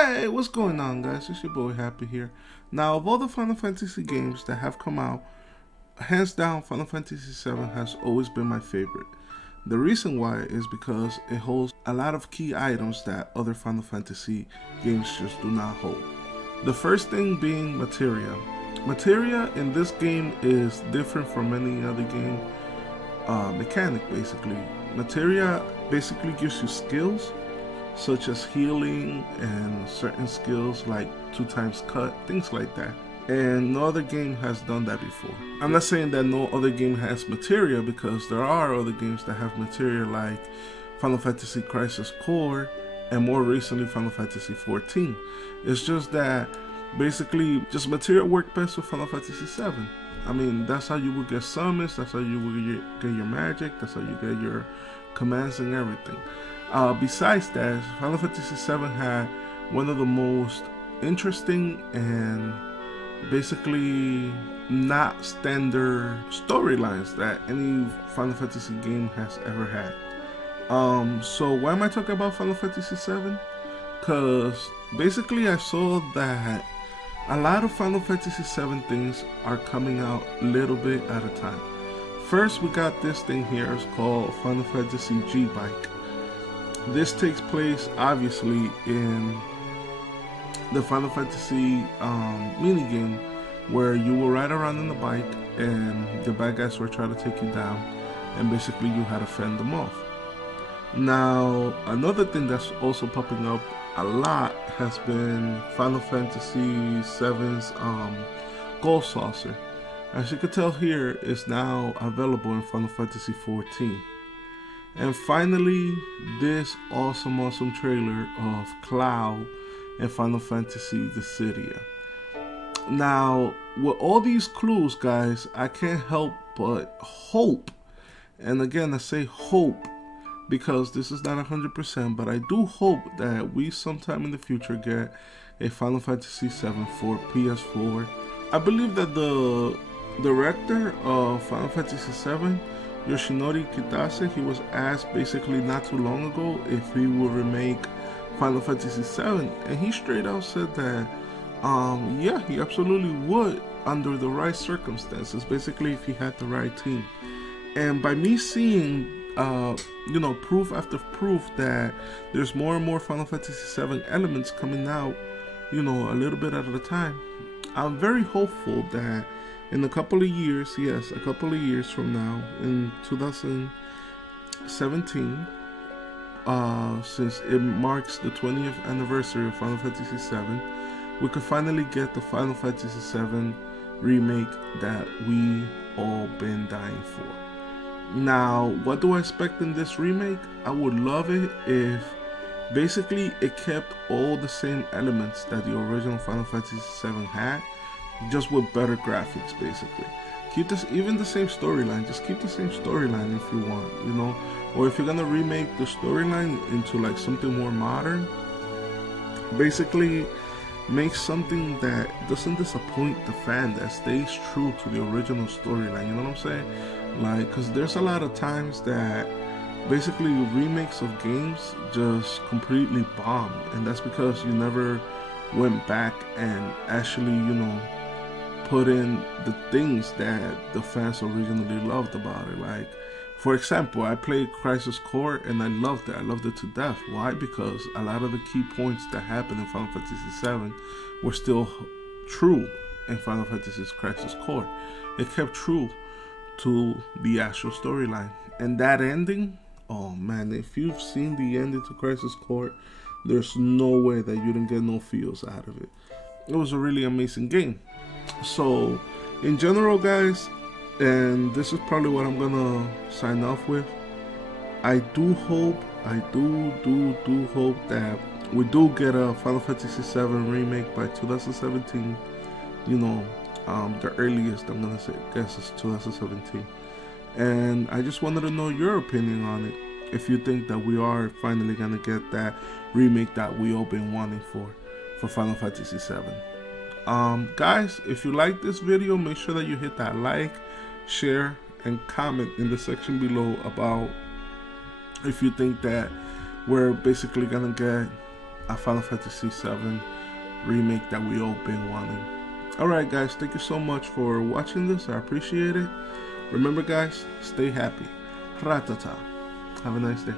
Hey, what's going on, guys? It's your boy Happy here. Now, of all the Final Fantasy games that have come out, hands down, Final Fantasy VII has always been my favorite. The reason why is because it holds a lot of key items that other Final Fantasy games just do not hold. The first thing being materia. Materia in this game is different from any other game mechanic, basically. Materia basically gives you skills such as healing and certain skills like 2x cut, things like that. And no other game has done that before. I'm not saying that no other game has materia, because there are other games that have materia like Final Fantasy Crisis Core and more recently Final Fantasy XIV. It's just that basically just materia work best with Final Fantasy VII. I mean, that's how you would get summons, that's how you would get your magic, that's how you get your commands and everything. Besides that, Final Fantasy VII had one of the most interesting and basically not standard storylines that any Final Fantasy game has ever had. So why am I talking about Final Fantasy VII? Because basically I saw that a lot of Final Fantasy VII things are coming out a little bit at a time. First, we got this thing here, it's called Final Fantasy G-Bike. This takes place obviously in the Final Fantasy minigame, where you will ride around in the bike and the bad guys will try to take you down, and basically you had to fend them off. Now, another thing that's also popping up a lot has been Final Fantasy VII's Gold Saucer. As you can tell here, it's now available in Final Fantasy XIV. And finally, this awesome trailer of Cloud and Final Fantasy Dissidia. Now, with all these clues, guys, I can't help but hope, and again I say hope because this is not 100%, but I do hope that we sometime in the future get a Final Fantasy VII for PS4. I believe that the director of Final Fantasy VII, Yoshinori Kitase, he was asked basically not too long ago if he would remake Final Fantasy VII, and he straight out said that yeah, he absolutely would under the right circumstances, basically if he had the right team. And by me seeing you know, proof after proof that there's more and more Final Fantasy VII elements coming out, you know, a little bit at a time, I'm very hopeful that in a couple of years, yes, a couple of years from now, in 2017, since it marks the 20th anniversary of Final Fantasy VII, we could finally get the Final Fantasy VII remake that we all been dying for. Now, what do I expect in this remake? I would love it if basically it kept all the same elements that the original Final Fantasy VII had, just with better graphics, basically. Keep this, even the same storyline, just keep the same storyline if you want, you know. Or if you're gonna remake the storyline into like something more modern, basically make something that doesn't disappoint the fan, that stays true to the original storyline, you know what I'm saying? Like, because there's a lot of times that basically remakes of games just completely bomb, and that's because you never went back and actually, you know, put in the things that the fans originally loved about it. Like, for example, I played Crisis Core and I loved it. I loved it to death. Why? Because a lot of the key points that happened in Final Fantasy VII were still true in Final Fantasy's Crisis Core. It kept true to the actual storyline. And that ending, oh man, if you've seen the ending to Crisis Core, there's no way that you didn't get no feels out of it. It was a really amazing game. So, in general, guys, and this is probably what I'm gonna sign off with, I do hope, I do hope that we do get a Final Fantasy VII remake by 2017. You know, the earliest I'm gonna say, guess is 2017. And I just wanted to know your opinion on it, if you think that we are finally gonna get that remake that we all been wanting for Final Fantasy VII. Guys, if you like this video, make sure that you hit that like, share, and comment in the section below about if you think that we're basically gonna get a Final Fantasy VII remake that we all been wanting. Alright guys, thank you so much for watching this. I appreciate it. Remember guys, stay happy. Ratata. Have a nice day.